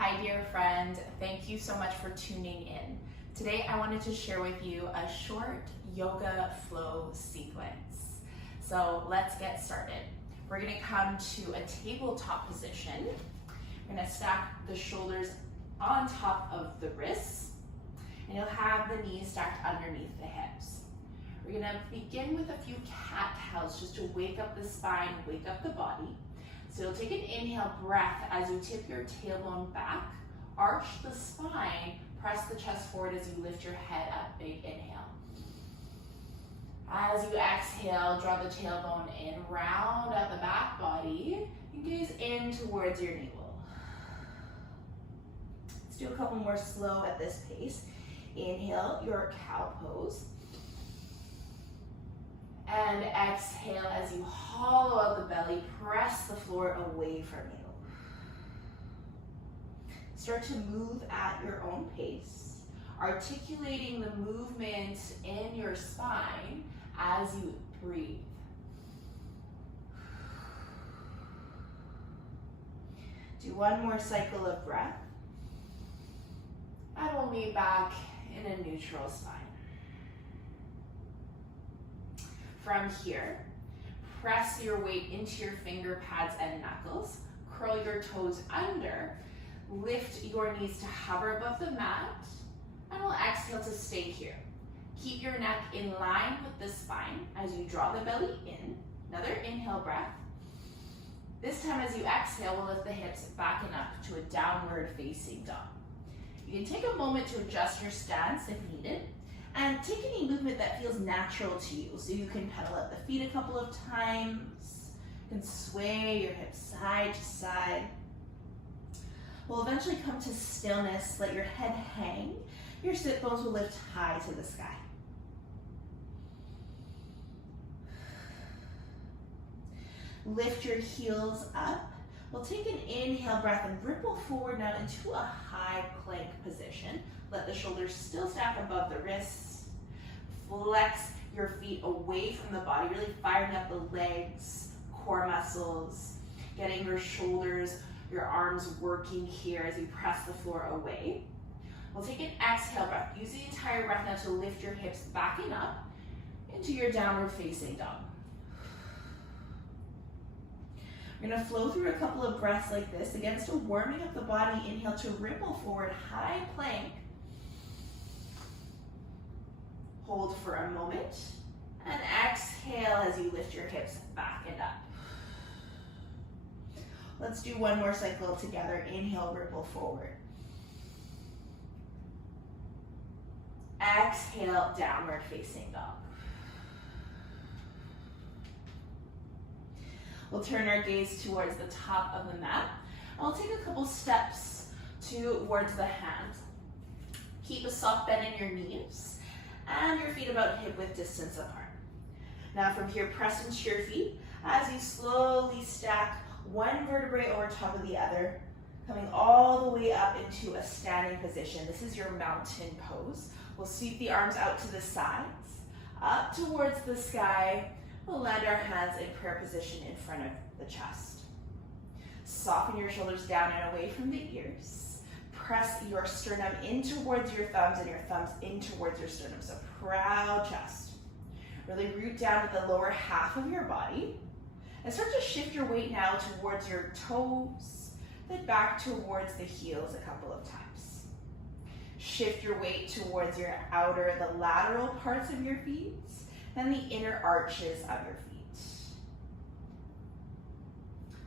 Hi dear friend, thank you so much for tuning in. Today I wanted to share with you a short yoga flow sequence. So let's get started. We're going to come to a tabletop position. We're going to stack the shoulders on top of the wrists, and you'll have the knees stacked underneath the hips. We're going to begin with a few cat-cows just to wake up the spine, wake up the body. So you'll take an inhale breath as you tip your tailbone back, arch the spine, press the chest forward as you lift your head up, big inhale. As you exhale, draw the tailbone in, round out the back body, and gaze in towards your navel. Let's do a couple more slow at this pace. Inhale, your cow pose. And exhale as you hollow out the belly, press the floor away from you. Start to move at your own pace, articulating the movement in your spine as you breathe. Do one more cycle of breath, and we'll be back in a neutral spine. From here, press your weight into your finger pads and knuckles, curl your toes under, lift your knees to hover above the mat, and we'll exhale to stay here. Keep your neck in line with the spine as you draw the belly in. Another inhale breath. This time as you exhale, we'll lift the hips back and up to a downward facing dog. You can take a moment to adjust your stance if needed. And take any movement that feels natural to you. So you can pedal up the feet a couple of times. You can sway your hips side to side. We'll eventually come to stillness. Let your head hang. Your sit bones will lift high to the sky. Lift your heels up. We'll take an inhale breath and ripple forward now into a high plank position. Let the shoulders still stack above the wrists. Flex your feet away from the body, really firing up the legs, core muscles, getting your shoulders, your arms working here as you press the floor away. We'll take an exhale breath. Use the entire breath now to lift your hips back and up into your downward facing dog. We're going to flow through a couple of breaths like this. Again, still warming up the body. Inhale to ripple forward, high plank. Hold for a moment, and exhale as you lift your hips back and up. Let's do one more cycle together. Inhale, ripple forward. Exhale, downward facing dog. We'll turn our gaze towards the top of the mat. I'll take a couple steps towards the hands. Keep a soft bend in your knees and your feet about hip width distance apart. Now from here, press into your feet as you slowly stack one vertebrae over top of the other, coming all the way up into a standing position. This is your mountain pose. We'll sweep the arms out to the sides, up towards the sky. We'll land our hands in prayer position in front of the chest. Soften your shoulders down and away from the ears. Press your sternum in towards your thumbs and your thumbs in towards your sternum. So proud chest. Really root down to the lower half of your body. And start to shift your weight now towards your toes, then back towards the heels a couple of times. Shift your weight towards your outer, the lateral parts of your feet, and the inner arches of your feet.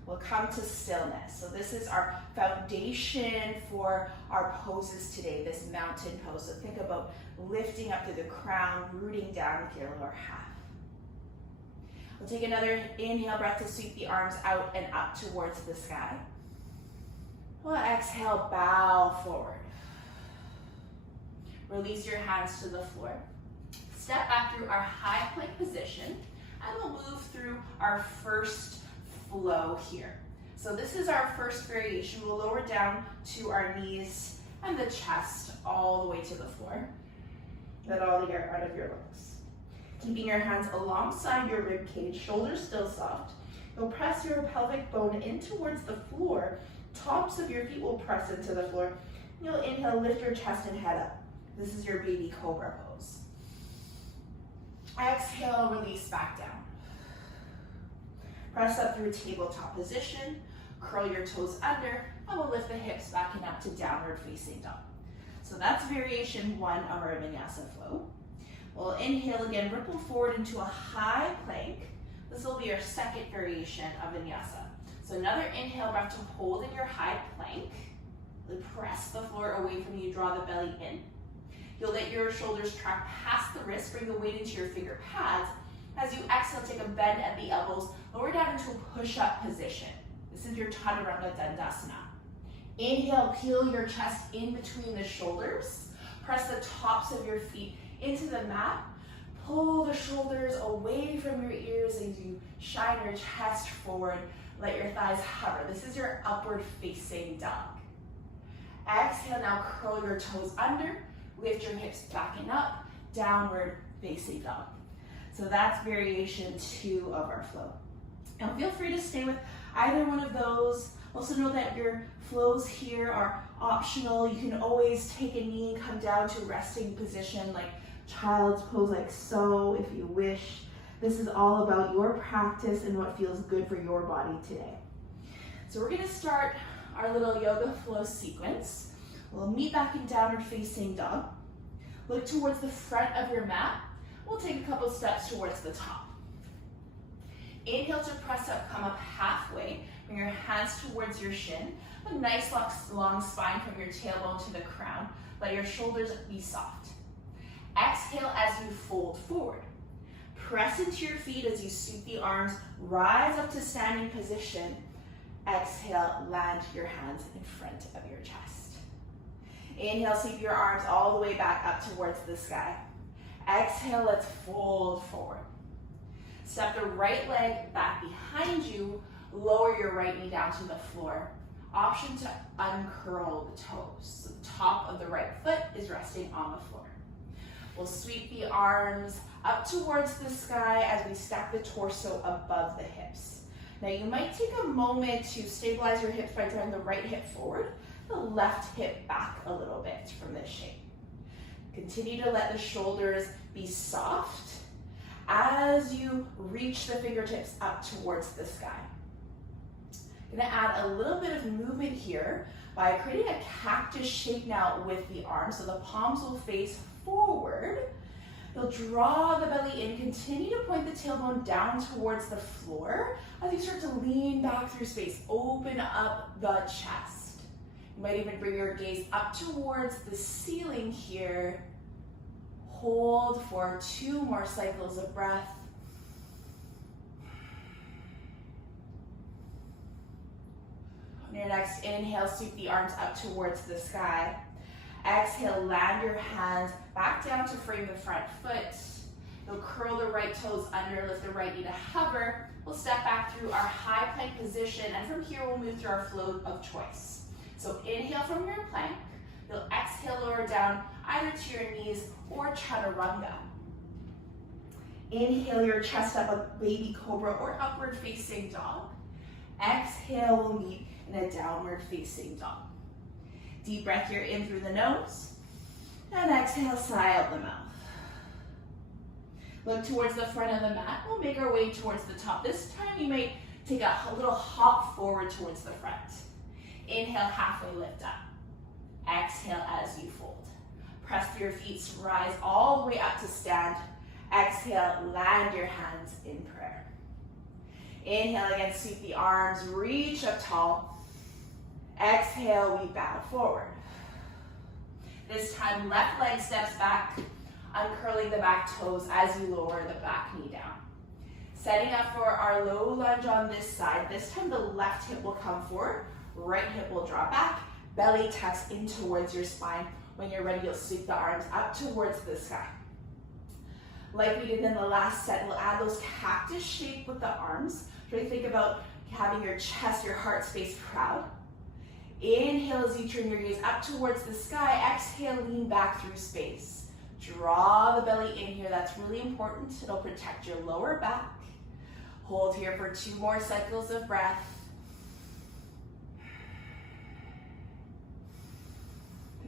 We'll come to stillness. So this is our foundation for our poses today, this mountain pose. So think about lifting up through the crown, rooting down with your lower half. We'll take another inhale breath to sweep the arms out and up towards the sky. We'll exhale, bow forward. Release your hands to the floor. Step back through our high plank position, and we'll move through our first flow here. So this is our first variation. We'll lower down to our knees and the chest all the way to the floor. Let all the air out of your lungs. Keeping your hands alongside your rib cage, shoulders still soft. You'll press your pelvic bone in towards the floor, tops of your feet will press into the floor. You'll inhale, lift your chest and head up. This is your baby cobra pose. Exhale, release back down. Press up through tabletop position, curl your toes under, and we'll lift the hips back and up to downward facing dog. So that's variation 1 of our vinyasa flow. We'll inhale again, ripple forward into a high plank. This will be our second variation of vinyasa. So another inhale breath to hold in your high plank. Press the floor away from you, draw the belly in. You'll let your shoulders track past the wrist, bring the weight into your finger pads. As you exhale, take a bend at the elbows, lower down into a push-up position. This is your Chaturanga Dandasana. Inhale, peel your chest in between the shoulders. Press the tops of your feet into the mat. Pull the shoulders away from your ears as you shine your chest forward. Let your thighs hover. This is your upward facing dog. Exhale, now curl your toes under. Lift your hips back and up. Downward facing dog. So that's variation 2 of our flow. Now feel free to stay with either one of those. Also know that your flows here are optional. You can always take a knee and come down to resting position like child's pose, like so, if you wish. This is all about your practice and what feels good for your body today. So we're gonna start our little yoga flow sequence. We'll meet back in downward facing dog. Look towards the front of your mat. We'll take a couple steps towards the top. Inhale to press up, come up halfway. Bring your hands towards your shin. A nice long spine from your tailbone to the crown. Let your shoulders be soft. Exhale as you fold forward. Press into your feet as you sweep the arms. Rise up to standing position. Exhale, land your hands in front of your chest. Inhale, sweep your arms all the way back up towards the sky. Exhale, let's fold forward. Step the right leg back behind you. Lower your right knee down to the floor. Option to uncurl the toes. So the top of the right foot is resting on the floor. We'll sweep the arms up towards the sky as we stack the torso above the hips. Now you might take a moment to stabilize your hips by drawing the right hip forward, the left hip back a little bit from this shape. Continue to let the shoulders be soft as you reach the fingertips up towards the sky. I'm gonna add a little bit of movement here by creating a cactus shape now with the arms. So the palms will face forward. You'll draw the belly in, continue to point the tailbone down towards the floor as you start to lean back through space. Open up the chest. You might even bring your gaze up towards the ceiling here. Hold for 2 more cycles of breath. On your next inhale, sweep the arms up towards the sky. Exhale, land your hands back down to frame the front foot. You'll curl the right toes under, lift the right knee to hover. We'll step back through our high plank position, and from here we'll move through our flow of choice. So inhale from your plank. You'll exhale, lower down either to your knees or chaturanga. Inhale your chest up, a baby cobra or upward facing dog. Exhale, we'll meet in a downward facing dog. Deep breath here in through the nose, and exhale, sigh out the mouth. Look towards the front of the mat. We'll make our way towards the top. This time you may take a little hop forward towards the front. Inhale, halfway lift up. Exhale as you fold. Press through your feet to rise all the way up to stand. Exhale, land your hands in prayer. Inhale again, sweep the arms, reach up tall. Exhale, we bow forward. This time, left leg steps back, uncurling the back toes as you lower the back knee down. Setting up for our low lunge on this side. This time, the left hip will come forward, right hip will drop back, belly tucks in towards your spine. When you're ready, you'll sweep the arms up towards the sky. Like we did in the last set, we'll add those cactus shape with the arms. Really think about having your chest, your heart space proud. Inhale as you turn your gaze up towards the sky. Exhale, lean back through space. Draw the belly in here. That's really important. It'll protect your lower back. Hold here for 2 more cycles of breath.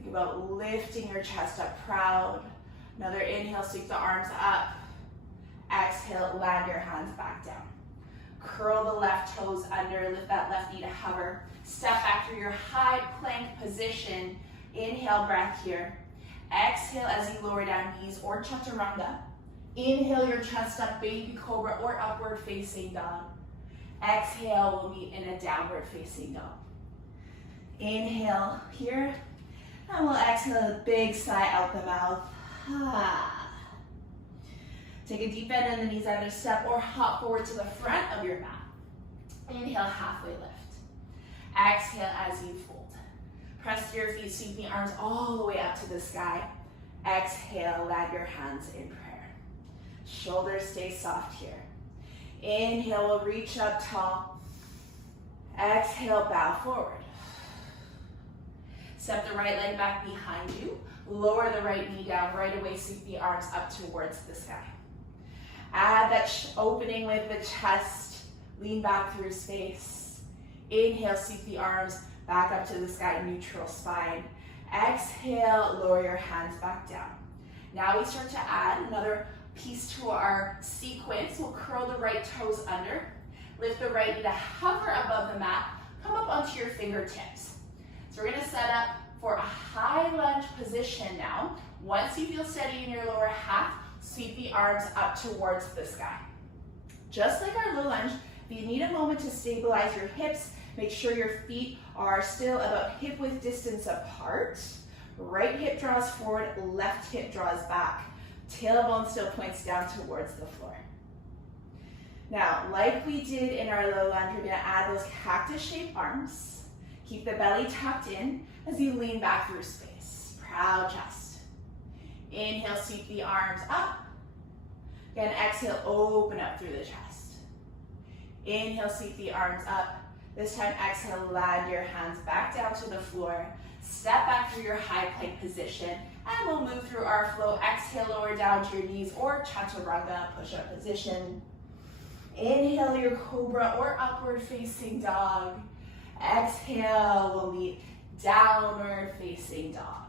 Think about lifting your chest up proud. Another inhale, sweep the arms up. Exhale, land your hands back down. Curl the left toes under, lift that left knee to hover. Step back through your high plank position. Inhale, breath here. Exhale as you lower down knees or chaturanga. Inhale your chest up, baby cobra or upward facing dog. Exhale, we'll meet in a downward facing dog. Inhale here, and we'll exhale a big sigh out the mouth. Take a deep bend in the knees, either step or hop forward to the front of your mat. Inhale, halfway lift. Exhale as you fold. Press your feet, sweep the arms all the way up to the sky. Exhale, land your hands in prayer. Shoulders stay soft here. Inhale, we'll reach up tall. Exhale, bow forward. Step the right leg back behind you. Lower the right knee down. Right away, sweep the arms up towards the sky. Add that opening with the chest. Lean back through space. Inhale, sweep the arms back up to the sky, neutral spine. Exhale, lower your hands back down. Now we start to add another piece to our sequence. We'll curl the right toes under. Lift the right knee to hover above the mat. Come up onto your fingertips. So we're gonna set up for a high lunge position now. Once you feel steady in your lower half, sweep the arms up towards the sky. Just like our low lunge, if you need a moment to stabilize your hips, make sure your feet are still about hip width distance apart. Right hip draws forward, left hip draws back. Tailbone still points down towards the floor. Now, like we did in our low lunge, we're gonna add those cactus-shaped arms. Keep the belly tucked in as you lean back through space. Proud chest. Inhale, sweep the arms up. Again, exhale, open up through the chest. Inhale, sweep the arms up. This time, exhale, land your hands back down to the floor. Step back through your high plank position, and we'll move through our flow. Exhale, lower down to your knees or chaturanga, push-up position. Inhale your cobra or upward facing dog. Exhale, we'll meet downward facing dog.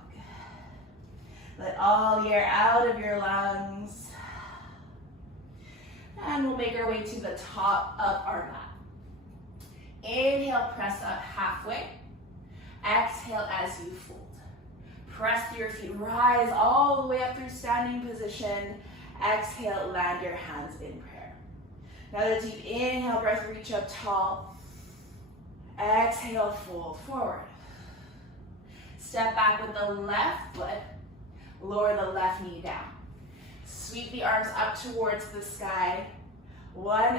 Let all the air out of your lungs. And we'll make our way to the top of our mat. Inhale, press up halfway. Exhale as you fold. Press through your feet, rise all the way up through standing position. Exhale, land your hands in prayer. Another deep inhale, breath, reach up tall. Exhale, fold forward. Step back with the left foot, lower the left knee down. Sweep the arms up towards the sky. One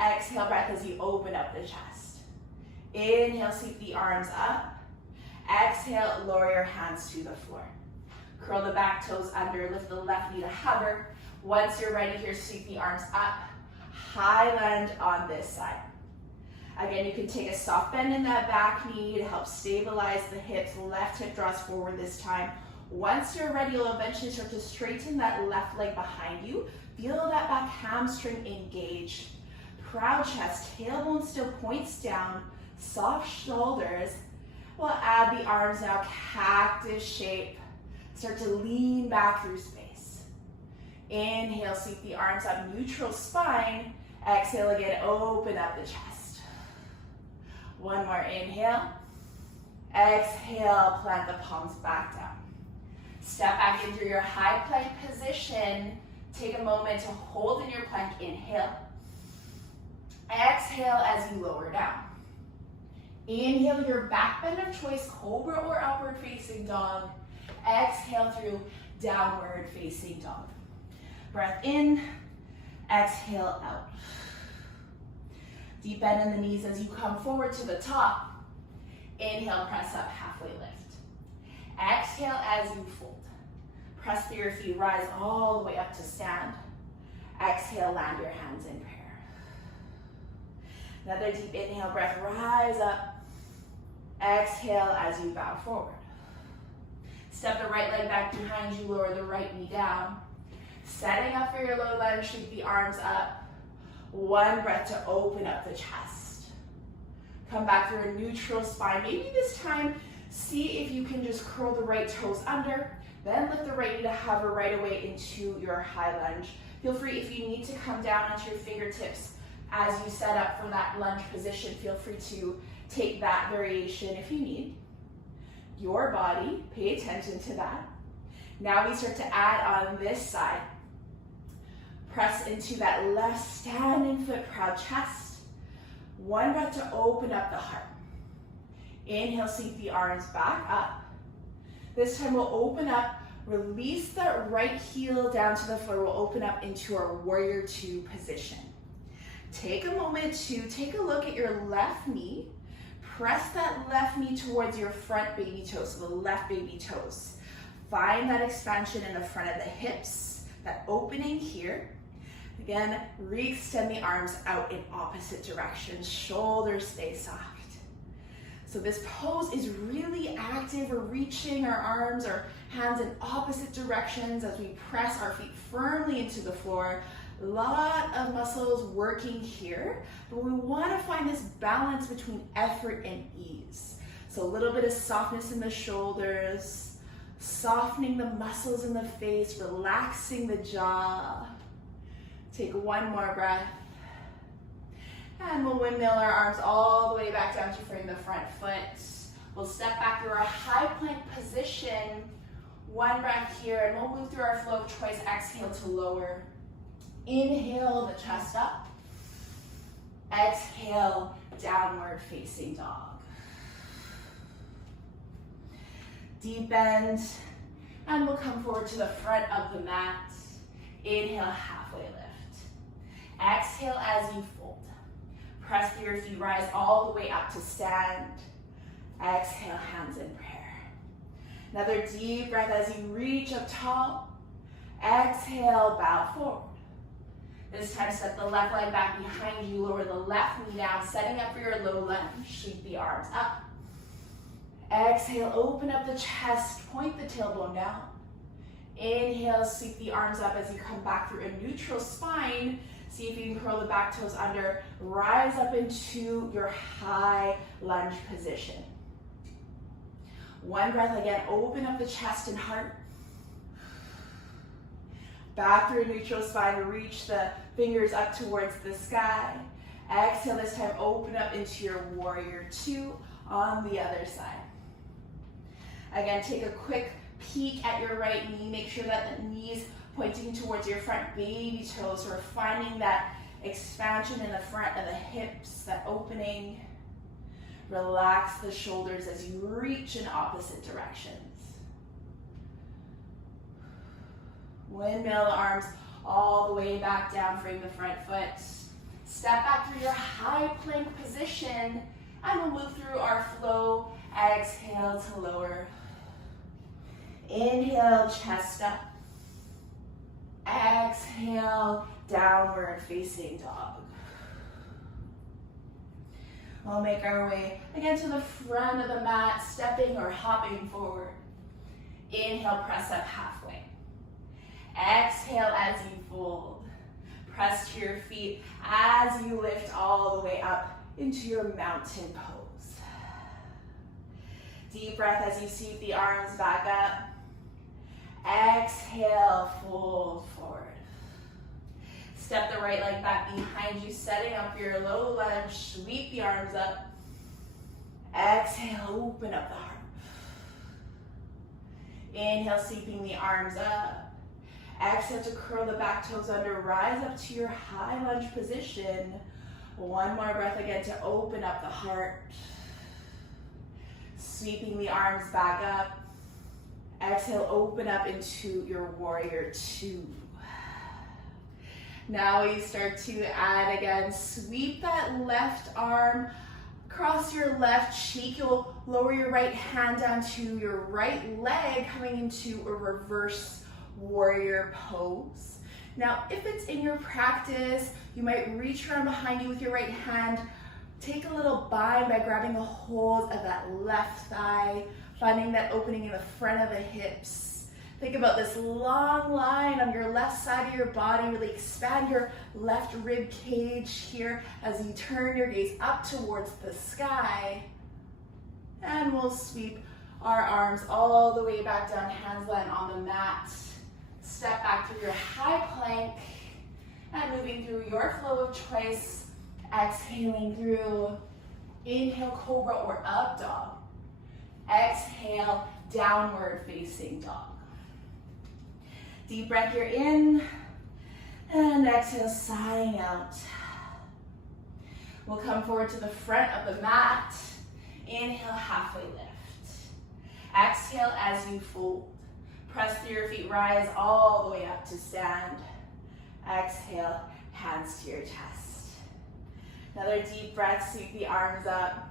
exhale breath as you open up the chest. Inhale, sweep the arms up. Exhale, lower your hands to the floor. Curl the back toes under, lift the left knee to hover. Once you're ready here, sweep the arms up. High lunge on this side. Again, you can take a soft bend in that back knee to help stabilize the hips. Left hip draws forward this time. Once you're ready, you'll eventually start to straighten that left leg behind you. Feel that back hamstring engage. Proud chest, tailbone still points down, soft shoulders. We'll add the arms now, cactus shape. Start to lean back through space. Inhale, sweep the arms up, neutral spine. Exhale again, open up the chest. One more inhale. Exhale, plant the palms back down. Step back into your high plank position. Take a moment to hold in your plank. Inhale. Exhale as you lower down. Inhale your back bend of choice, cobra or upward facing dog. Exhale through downward facing dog. Breath in, exhale out. Deep bend in the knees as you come forward to the top. Inhale, press up, halfway lift. Exhale as you fold. Press through your feet, rise all the way up to stand. Exhale, land your hands in prayer. Another deep inhale, breath, rise up. Exhale as you bow forward. Step the right leg back behind you, lower the right knee down. Setting up for your low lunge, sweep the arms up. One breath to open up the chest. Come back through a neutral spine. Maybe this time, See if you can just curl the right toes under, then lift the right knee to hover right away into your high lunge. Feel free, if you need to come down onto your fingertips as you set up for that lunge position, feel free to take that variation if you need. Your body, pay attention to that. Now we start to add on this side. Press into that left standing foot, proud chest. One breath to open up the heart. Inhale, sweep the arms back up. This time we'll open up, release the right heel down to the floor. We'll open up into our warrior two position. Take a moment to take a look at your left knee. Press that left knee towards your front baby toes, so the left baby toes. Find that expansion in the front of the hips, that opening here. Again, re-extend the arms out in opposite directions. Shoulders stay soft. So this pose is really active. We're reaching our arms or hands in opposite directions as we press our feet firmly into the floor. A lot of muscles working here, but we want to find this balance between effort and ease. So a little bit of softness in the shoulders, softening the muscles in the face, relaxing the jaw. Take one more breath. And we'll windmill our arms all the way back down to frame the front foot. We'll step back through our high plank position. One breath here, and we'll move through our flow of choice. Exhale to lower. Inhale the chest up. Exhale, downward facing dog. Deep bend, and we'll come forward to the front of the mat. Inhale, halfway lift. Exhale as you fold. Press through your feet, rise all the way up to stand. Exhale, hands in prayer. Another deep breath as you reach up tall. Exhale, bow forward. This time, step the left leg back behind you, lower the left knee down, setting up for your low lunge. Sweep the arms up. Exhale, open up the chest, point the tailbone down. Inhale, sweep the arms up as you come back through a neutral spine. See if you can curl the back toes under, rise up into your high lunge position. One breath again, open up the chest and heart. Back through a neutral spine, reach the fingers up towards the sky. Exhale, this time open up into your warrior two on the other side. Again, take a quick peek at your right knee. Make sure that the knee's pointing towards your front baby toes. We're finding that expansion in the front of the hips, that opening. Relax the shoulders as you reach in opposite directions. Windmill the arms all the way back down, frame the front foot. Step back through your high plank position, and we'll move through our flow. Exhale to lower. Inhale, chest up. Exhale, downward facing dog. We'll make our way again to the front of the mat, stepping or hopping forward. Inhale, press up halfway. Exhale as you fold. Press to your feet as you lift all the way up into your mountain pose. Deep breath as you sweep the arms back up. Exhale, fold forward. Step the right leg back behind you, setting up your low lunge. Sweep the arms up. Exhale, open up the heart. Inhale, sweeping the arms up. Exhale to curl the back toes under. Rise up to your high lunge position. One more breath again to open up the heart. Sweeping the arms back up. Exhale, open up into your warrior two. Now we start to add again. Sweep that left arm across your left cheek. You'll lower your right hand down to your right leg, coming into a reverse warrior pose. Now, if it's in your practice, you might reach around behind you with your right hand. Take a little bind by grabbing a hold of that left thigh, finding that opening in the front of the hips. Think about this long line on your left side of your body. Really expand your left rib cage here as you turn your gaze up towards the sky. And we'll sweep our arms all the way back down, hands land on the mat. Step back through your high plank and moving through your flow of choice. Exhaling through. Inhale, cobra or up dog. Exhale, downward facing dog. Deep breath here in, and exhale, sighing out. We'll come forward to the front of the mat. Inhale, halfway lift. Exhale as you fold. Press through your feet, rise all the way up to stand. Exhale, hands to your chest. Another deep breath, sweep the arms up.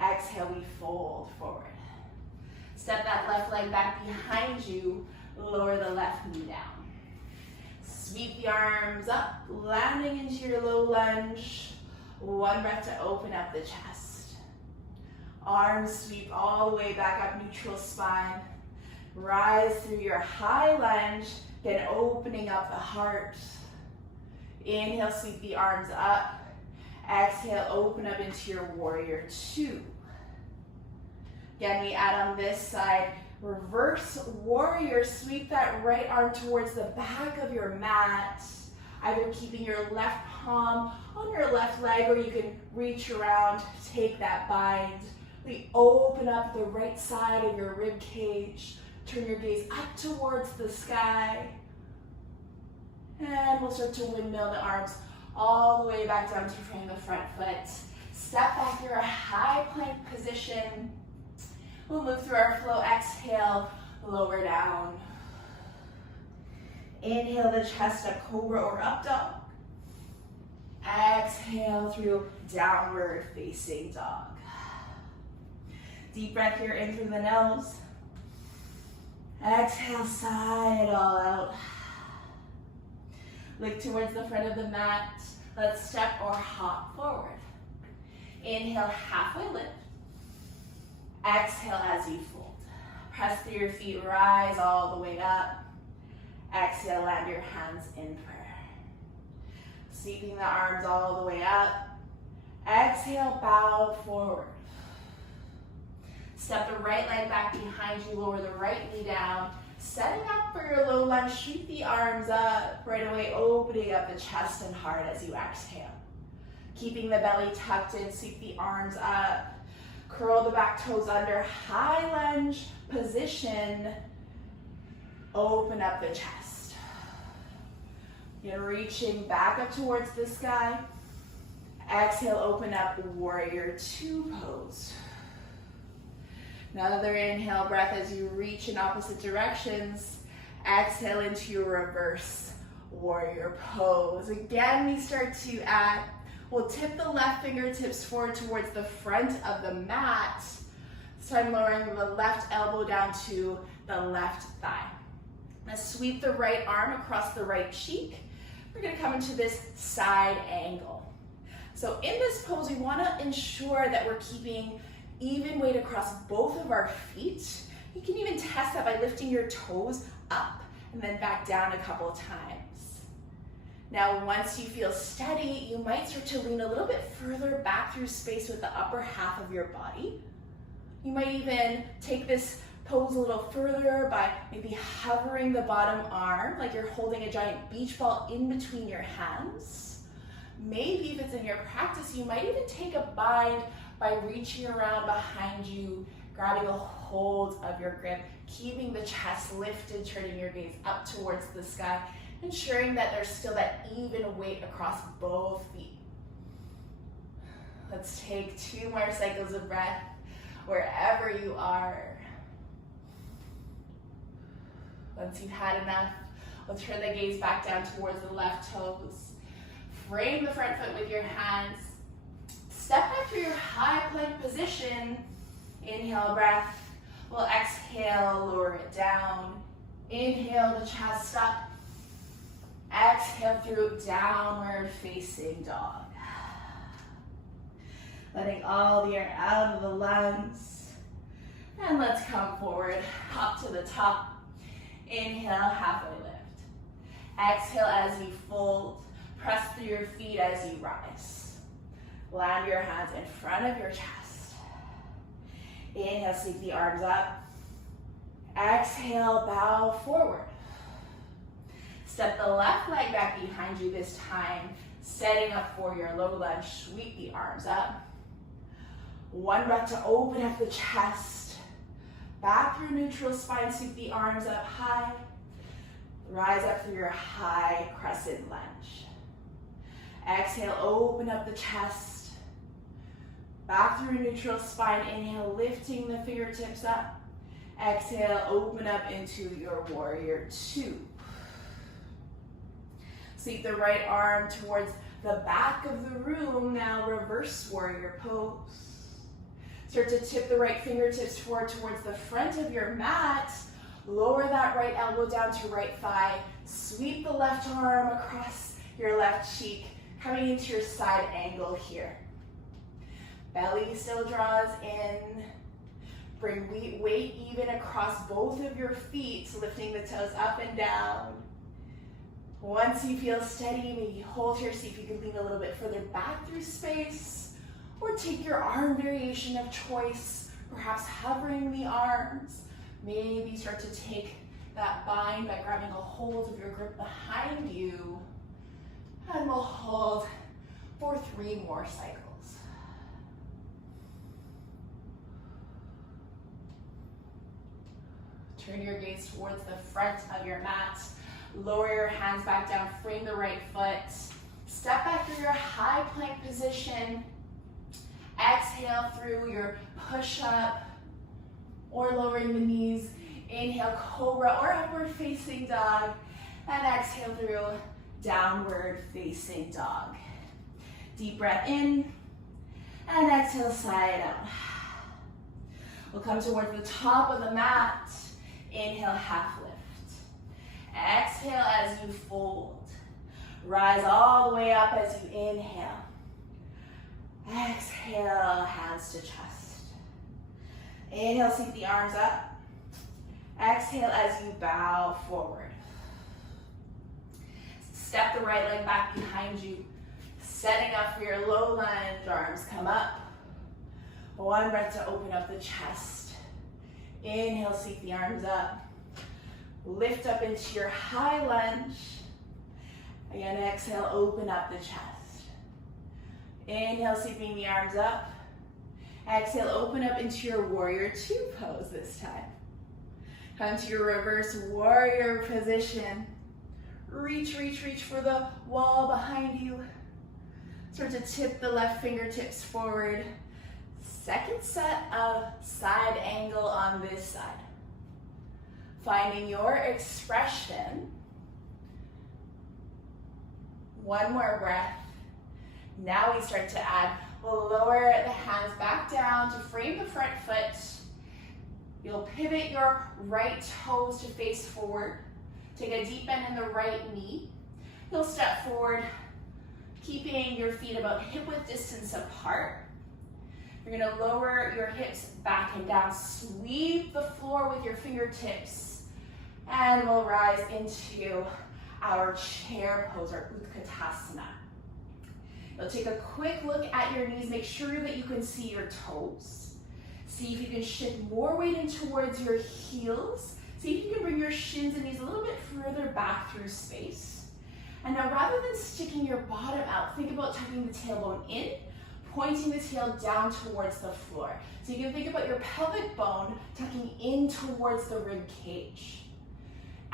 Exhale, we fold forward. Step that left leg back behind you, lower the left knee down. Sweep the arms up, landing into your low lunge. One breath to open up the chest. Arms sweep all the way back up, neutral spine. Rise through your high lunge, then opening up the heart. Inhale, sweep the arms up. Exhale, open up into your warrior two. Again, we add on this side, reverse warrior. Sweep that right arm towards the back of your mat, either keeping your left palm on your left leg, or you can reach around, take that bind. We open up the right side of your rib cage. Turn your gaze up towards the sky. And we'll start to windmill the arms all the way back down to frame the front foot. Step back through a high plank position. We'll move through our flow. Exhale, lower down. Inhale the chest up, cobra or up dog. Exhale through downward facing dog. Deep breath here in through the nose. Exhale, sigh it all out. Look towards the front of the mat. Let's step or hop forward. Inhale, halfway lift. Exhale as you fold. Press through your feet, rise all the way up. Exhale, land your hands in prayer. Sweeping the arms all the way up. Exhale, bow forward. Step the right leg back behind you, lower the right knee down. Setting up for your low lunge, sweep the arms up. Right away, opening up the chest and heart as you exhale. Keeping the belly tucked in, sweep the arms up. Curl the back toes under, high lunge position. Open up the chest. You're reaching back up towards the sky. Exhale, open up, warrior two pose. Another inhale breath as you reach in opposite directions. Exhale into your reverse warrior pose. Again, we start to add. We'll tip the left fingertips forward towards the front of the mat. This time lowering the left elbow down to the left thigh. Now sweep the right arm across the right cheek. We're gonna come into this side angle. So in this pose, we wanna ensure that we're keeping even weight across both of our feet. You can even test that by lifting your toes up and then back down a couple of times. Now, once you feel steady, you might start to lean a little bit further back through space with the upper half of your body. You might even take this pose a little further by maybe hovering the bottom arm like you're holding a giant beach ball in between your hands. Maybe if it's in your practice, you might even take a bind by reaching around behind you, grabbing a hold of your grip, keeping the chest lifted, turning your gaze up towards the sky, ensuring that there's still that even weight across both feet. Let's take 2 more cycles of breath wherever you are. Once you've had enough, we'll turn the gaze back down towards the left toes. Frame the front foot with your hands. Step back through your high plank position. Inhale, breath. We'll exhale, lower it down. Inhale the chest up. Exhale through downward facing dog. Letting all the air out of the lungs. And let's come forward, hop to the top. Inhale, halfway lift. Exhale as you fold. Press through your feet as you rise. Land your hands in front of your chest. Inhale, sweep the arms up. Exhale, bow forward. Step the left leg back behind you this time, setting up for your low lunge. Sweep the arms up. One breath to open up the chest. Back through neutral spine, sweep the arms up high. Rise up through your high crescent lunge. Exhale, open up the chest. Back through neutral spine, inhale, lifting the fingertips up. Exhale, open up into your warrior two. Sweep the right arm towards the back of the room. Now reverse warrior pose. Start to tip the right fingertips forward towards the front of your mat. Lower that right elbow down to right thigh. Sweep the left arm across your left cheek, coming into your side angle here. Belly still draws in. Bring weight even across both of your feet, lifting the toes up and down. Once you feel steady, maybe hold here, see if you can lean a little bit further back through space, or take your arm variation of choice, perhaps hovering the arms. Maybe start to take that bind by grabbing a hold of your grip behind you, and we'll hold for 3 more cycles. Turn your gaze towards the front of your mat. Lower your hands back down, frame the right foot. Step back through your high plank position. Exhale through your push-up or lowering the knees. Inhale, cobra or upward facing dog. And exhale through downward facing dog. Deep breath in. And exhale, side out. We'll come towards the top of the mat. Inhale, half lift. Exhale as you fold. Rise all the way up as you inhale. Exhale, hands to chest. Inhale, sweep the arms up. Exhale as you bow forward. Step the right leg back behind you, setting up for your low lunge. Arms come up. One breath to open up the chest. Inhale, sweep the arms up. Lift up into your high lunge. Again, exhale, open up the chest. Inhale, sweeping the arms up. Exhale, open up into your warrior two pose this time. Come to your reverse warrior position. Reach, reach, reach for the wall behind you. Start to tip the left fingertips forward. Second set of side angle on this side. Finding your expression. One more breath. Now we start to add, we'll lower the hands back down to frame the front foot. You'll pivot your right toes to face forward. Take a deep bend in the right knee. You'll step forward, keeping your feet about hip-width distance apart. You're gonna lower your hips back and down. Sweep the floor with your fingertips. And we'll rise into our chair pose, our Utkatasana. You'll take a quick look at your knees. Make sure that you can see your toes. See if you can shift more weight in towards your heels. See if you can bring your shins and knees a little bit further back through space. And now rather than sticking your bottom out, think about tucking the tailbone in, pointing the tail down towards the floor. So you can think about your pelvic bone tucking in towards the rib cage.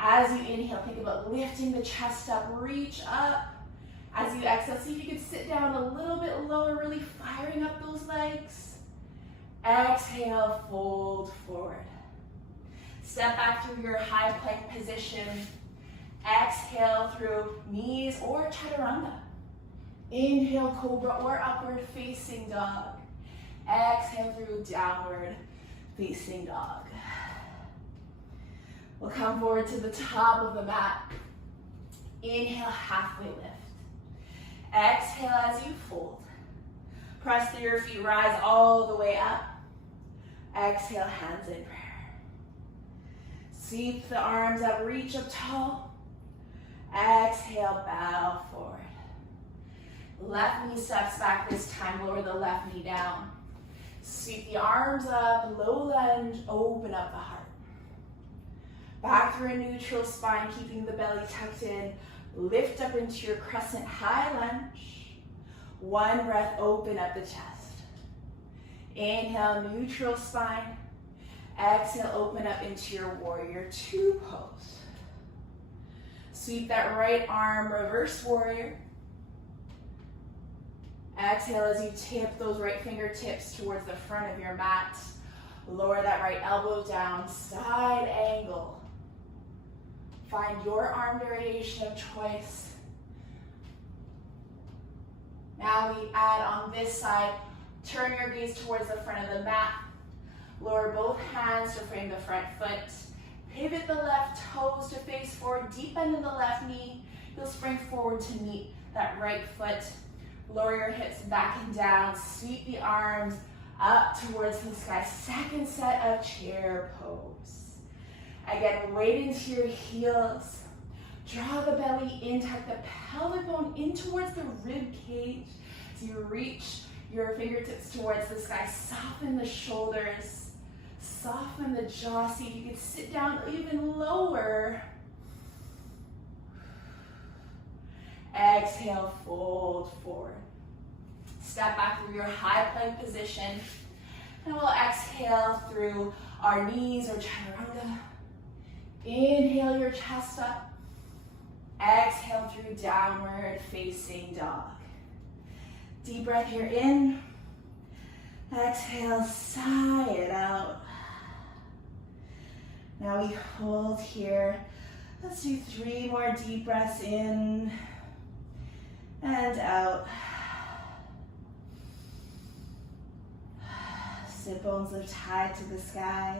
As you inhale, think about lifting the chest up, reach up. As you exhale, see if you can sit down a little bit lower, really firing up those legs. Exhale, fold forward. Step back through your high plank position. Exhale through knees or chaturanga. Inhale, cobra or upward facing dog. Exhale through downward facing dog. We'll come forward to the top of the mat. Inhale, halfway lift. Exhale as you fold. Press through your feet, rise all the way up. Exhale, hands in prayer. Sweep the arms up, reach up tall. Exhale, bow forward. Left knee steps back this time, lower the left knee down. Sweep the arms up, low lunge, open up the heart. Back through a neutral spine, keeping the belly tucked in. Lift up into your crescent high lunge. One breath, open up the chest. Inhale, neutral spine. Exhale, open up into your warrior two pose. Sweep that right arm, reverse warrior. Exhale as you tip those right fingertips towards the front of your mat. Lower that right elbow down, side angle. Find your arm variation of choice. Now we add on this side, turn your gaze towards the front of the mat. Lower both hands to frame the front foot. Pivot the left toes to face forward, deep bend in the left knee. You'll spring forward to meet that right foot. Lower your hips back and down. Sweep the arms up towards the sky. Second set of chair pose. Again, weight into your heels. Draw the belly in, tuck the pelvic bone in towards the rib cage. As you reach your fingertips towards the sky, soften the shoulders, soften the jaw. See if you can sit down even lower. Exhale, fold forward. Step back through your high plank position. And we'll exhale through our knees or chaturanga. Inhale your chest up. Exhale through downward facing dog. Deep breath here in. Exhale, sigh it out. Now we hold here. Let's do 3 more deep breaths in and out. Sit bones lift high to the sky.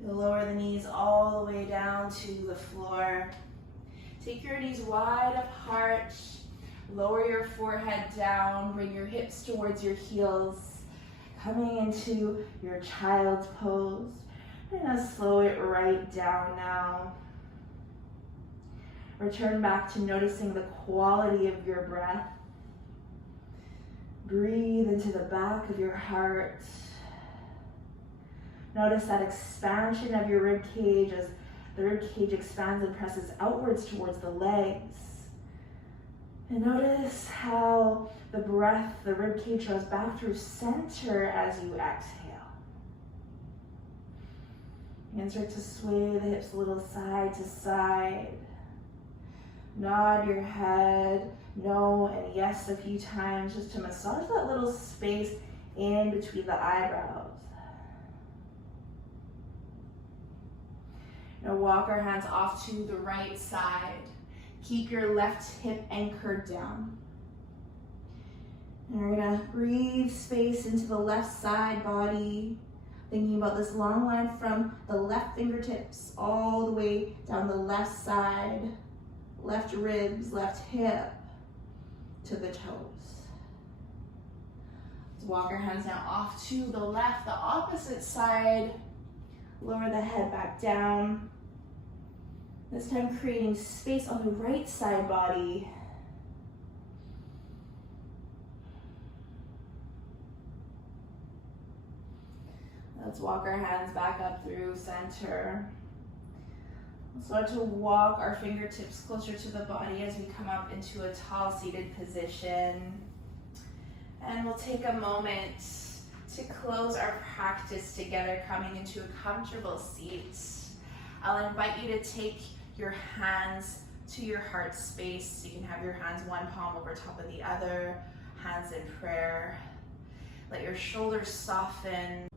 You'll lower the knees all the way down to the floor. Take your knees wide apart. Lower your forehead down. Bring your hips towards your heels. Coming into your child's pose. We're gonna slow it right down now. Return back to noticing the quality of your breath. Breathe into the back of your heart. Notice that expansion of your rib cage as the rib cage expands and presses outwards towards the legs. And notice how the breath, the rib cage goes back through center as you exhale. And start to sway the hips a little side to side. Nod your head, no and yes a few times just to massage that little space in between the eyebrows. Now walk our hands off to the right side. Keep your left hip anchored down. And we're gonna breathe space into the left side body. Thinking about this long line from the left fingertips all the way down the left side, left ribs, left hip to the toes. Let's walk our hands now off to the left, the opposite side. Lower the head back down. This time creating space on the right side body. Let's walk our hands back up through center. We'll start to walk our fingertips closer to the body as we come up into a tall seated position. And we'll take a moment to close our practice together, coming into a comfortable seat. I'll invite you to take your hands to your heart space. So you can have your hands one palm over top of the other, hands in prayer. Let your shoulders soften.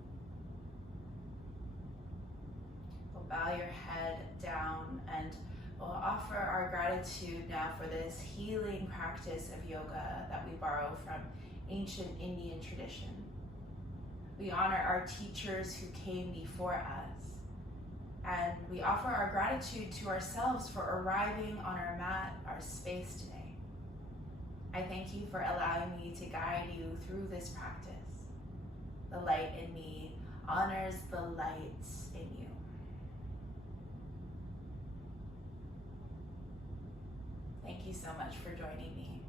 We'll bow your head down and we'll offer our gratitude now for this healing practice of yoga that we borrow from ancient Indian tradition. We honor our teachers who came before us, and we offer our gratitude to ourselves for arriving on our mat, our space today. I thank you for allowing me to guide you through this practice. The light in me honors the light in you. Thank you so much for joining me.